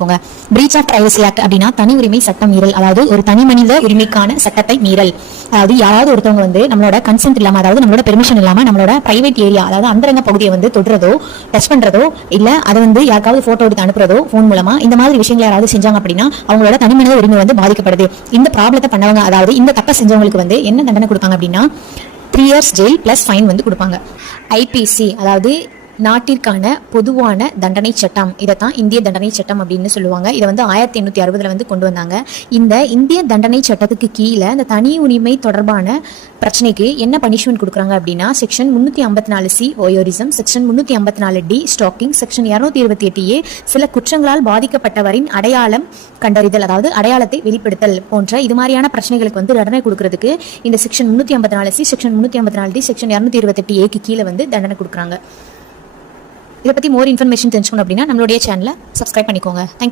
போங்க. Breach of privacy act அப்படின்னா தனி உரிமை சட்டம் மீறல். அதாவது ஒரு தனி மனித உரிமைக்கான சட்டத்தை மீறல். அதாவது யாராவது ஒருத்தவங்க வந்து நம்மளோட கன்சென்ட் இல்லாம அதாவது நம்மளோட பெர்மிஷன் இல்லாம நம்மளோட பிரைவேட் ஏரியா அதாவது அந்தரங்க பகுதியை வந்து தொடுறதோ டச் பண்றதோ இல்ல அதை வந்து யாருக்காவது போட்டோ எடுத்து அனுப்புறதோ ஃபோன் மூலமா இந்த மாதிரி விஷயங்களை யாராவது செஞ்சாங்க அப்படின்னா அவங்களோட தனி மனித உரிமை வந்து பாதிக்கப்படுது. இந்த ப்ராப்ளத்தை பண்ணவங்க அதாவது இந்த தப்பை செஞ்சவங்களுக்கு வந்து என்ன தண்டனை கொடுப்பாங்க அப்படின்னா three years jail plus fine வந்து கொடுப்பாங்க. ஐபிசி அதாவது நாட்டிற்கான பொதுவான தண்டனை சட்டம். இதை தான் இந்திய தண்டனை சட்டம் அப்படின்னு சொல்லுவாங்க. இதை வந்து ஆயிரத்தி எண்ணூற்றி அறுபதுல வந்து கொண்டு வந்தாங்க. இந்த இந்திய தண்டனை சட்டத்துக்கு கீழே இந்த தனி உரிமை தொடர்பான பிரச்சனைக்கு என்ன பனிஷ்மெண்ட் கொடுக்குறாங்க அப்படின்னா செக்ஷன் முந்நூற்றி ஐம்பத்தி நாலு சி ஓயோரிசம் செக்ஷன் முந்நூற்றி ஐம்பத்தி நாலு டி ஸ்டாக்கிங் செக்ஷன் இரநூத்தி இருபத்தி எட்டு ஏ சில குற்றங்களால் பாதிக்கப்பட்டவரின் அடையாளம் கண்டறிதல் அதாவது அடையாளத்தை வெளிப்படுத்தல் போன்ற இது மாதிரியான பிரச்சனைகளுக்கு வந்து தண்டனை கொடுக்கறதுக்கு இந்த செக்ஷன் முந்நூற்றி ஐம்பத்தி நாலு சி செக்ஷன் முந்நூற்றி ஐம்பத்தி நாலு டி செக்ஷன் இரநூத்தி இருபத்தெட்டு ஏக்கு கீழே வந்து தண்டனை கொடுக்குறாங்க. இதை பற்றி மோர் இன்ஃபர்மேஷன் தெரிஞ்சுக்கணும் அப்படின்னா நம்மளுடைய சேனலை சப்ஸ்கிரைப் பண்ணிக்கோங்க. தேங்க்